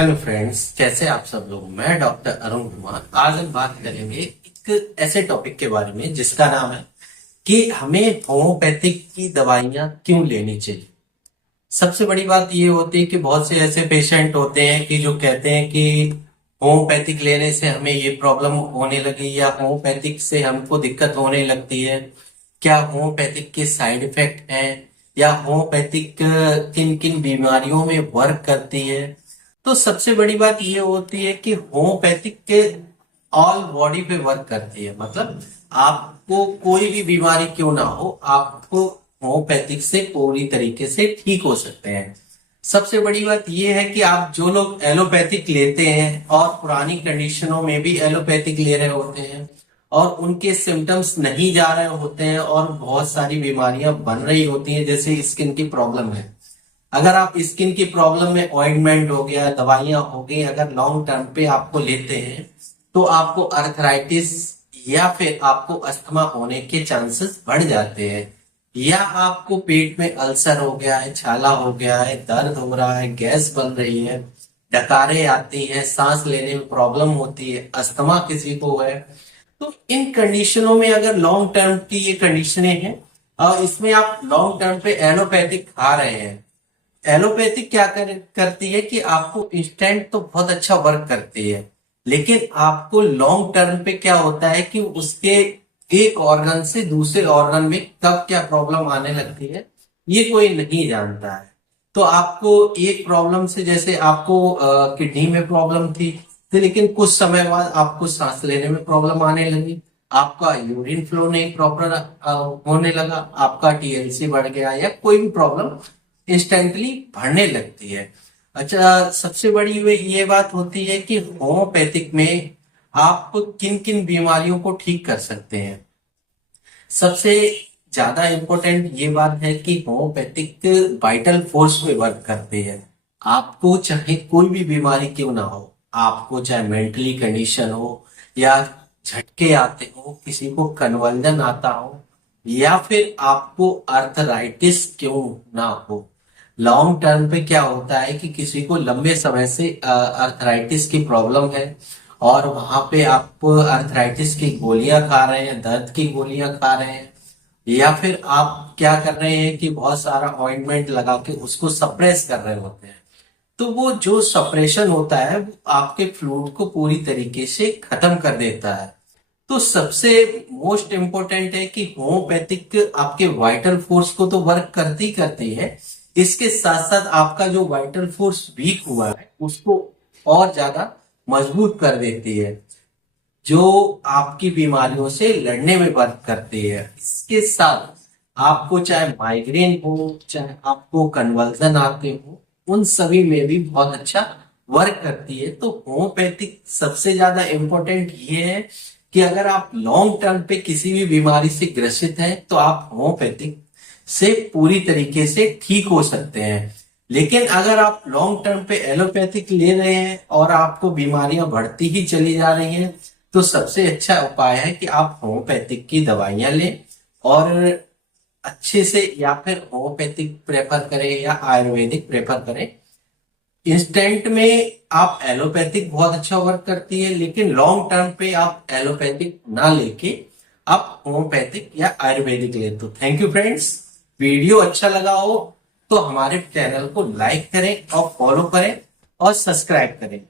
Hello friends, कैसे आप सब लोग। मैं डॉक्टर अरुण कुमार। आज हम बात करेंगे एक ऐसे टॉपिक के बारे में जिसका नाम है कि हमें होम्योपैथिक की दवाइयां क्यों लेनी चाहिए। सबसे बड़ी बात ये होती है कि बहुत से ऐसे पेशेंट होते हैं कि जो कहते हैं कि होम्योपैथिक लेने से हमें ये प्रॉब्लम होने लगी या होम्योपैथिक से हमको दिक्कत होने लगती है। क्या होम्योपैथिक के साइड इफेक्ट हैं या होम्योपैथिक किन किन बीमारियों में वर्क करती है। तो सबसे बड़ी बात ये होती है कि होम्योपैथिक के ऑल बॉडी पे वर्क करती है। मतलब आपको कोई भी बीमारी क्यों ना हो, आपको होम्योपैथिक से पूरी तरीके से ठीक हो सकते हैं। सबसे बड़ी बात यह है कि आप जो लोग एलोपैथिक लेते हैं और पुरानी कंडीशनों में भी एलोपैथिक ले रहे होते हैं और उनके सिम्टम्स नहीं जा रहे होते हैं और बहुत सारी बीमारियां बन रही होती हैं, जैसे स्किन की प्रॉब्लम है। अगर आप स्किन की प्रॉब्लम में ऑइंटमेंट हो गया, दवाइयां हो गई, अगर लॉन्ग टर्म पे आपको लेते हैं तो आपको अर्थराइटिस या फिर आपको अस्थमा होने के चांसेस बढ़ जाते हैं। या आपको पेट में अल्सर हो गया है, छाला हो गया है, दर्द हो रहा है, गैस बन रही है, डकारें आती हैं, सांस लेने में प्रॉब्लम होती है, अस्थमा किसी को है। तो इन कंडीशनों में अगर लॉन्ग टर्म की ये कंडीशनें हैं और इसमें आप लॉन्ग टर्म पे एलोपैथिक खा रहे हैं। एलोपैथिक क्या करती है कि आपको इंस्टेंट तो बहुत अच्छा वर्क करती है, लेकिन आपको लॉन्ग टर्म पे क्या होता है कि उसके एक ऑर्गन से दूसरे ऑर्गन में कब क्या प्रॉब्लम आने लगती है ये कोई नहीं जानता है। तो आपको एक प्रॉब्लम से, जैसे आपको किडनी में प्रॉब्लम थी, तो लेकिन कुछ समय बाद आपको सांस लेने में प्रॉब्लम आने लगी, आपका यूरिन फ्लो नहीं प्रॉपर होने लगा, आपका टीएलसी बढ़ गया या कोई भी प्रॉब्लम इंस्टेंटली बढ़ने लगती है। अच्छा, सबसे बड़ी ये बात होती है कि होम्योपैथिक में आप किन किन बीमारियों को ठीक कर सकते हैं। सबसे ज्यादा इम्पोर्टेंट ये बात है कि होम्योपैथिक वाइटल फोर्स में वर्क करते हैं। आपको चाहे कोई भी बीमारी क्यों ना हो, आपको चाहे मेंटली कंडीशन हो या झटके आते हो, किसी को कन्वर्जन आता हो या फिर आपको अर्थराइटिस क्यों ना हो, लॉन्ग टर्म पे क्या होता है कि किसी को लंबे समय से अर्थराइटिस की प्रॉब्लम है और वहां पे आप अर्थराइटिस की गोलियां खा रहे हैं, दर्द की गोलियां खा रहे हैं, या फिर आप क्या कर रहे हैं कि बहुत सारा ऑइंटमेंट लगा के उसको सप्रेस कर रहे होते हैं। तो वो जो सप्रेशन होता है वो आपके फ्लूइड को पूरी तरीके से खत्म कर देता है। तो सबसे मोस्ट इम्पोर्टेंट है कि होम्योपैथिक आपके वाइटल फोर्स को तो वर्क करती करती है, इसके साथ साथ आपका जो वाइटल फोर्स वीक हुआ है उसको और ज्यादा मजबूत कर देती है, जो आपकी बीमारियों से लड़ने में वर्क करती है। इसके साथ आपको चाहे माइग्रेन हो, चाहे आपको कन्वल्जन आते हो, उन सभी में भी बहुत अच्छा वर्क करती है। तो होम्योपैथिक सबसे ज्यादा इम्पोर्टेंट ये है कि अगर आप लॉन्ग टर्म पे किसी भी बीमारी से ग्रसित हैं तो आप होम्योपैथिक से पूरी तरीके से ठीक हो सकते हैं। लेकिन अगर आप लॉन्ग टर्म पे एलोपैथिक ले रहे हैं और आपको बीमारियां बढ़ती ही चली जा रही हैं, तो सबसे अच्छा उपाय है कि आप होम्योपैथिक की दवाइयां लें और अच्छे से, या फिर होम्योपैथिक प्रेफर करें या आयुर्वेदिक प्रेफर करें। इंस्टेंट में आप एलोपैथिक बहुत अच्छा वर्क करती है, लेकिन लॉन्ग टर्म पे आप एलोपैथिक ना लेके आप होम्योपैथिक या आयुर्वेदिक ले। तो थैंक यू फ्रेंड्स। वीडियो अच्छा लगा हो तो हमारे चैनल को लाइक करें और फॉलो करें और सब्सक्राइब करें।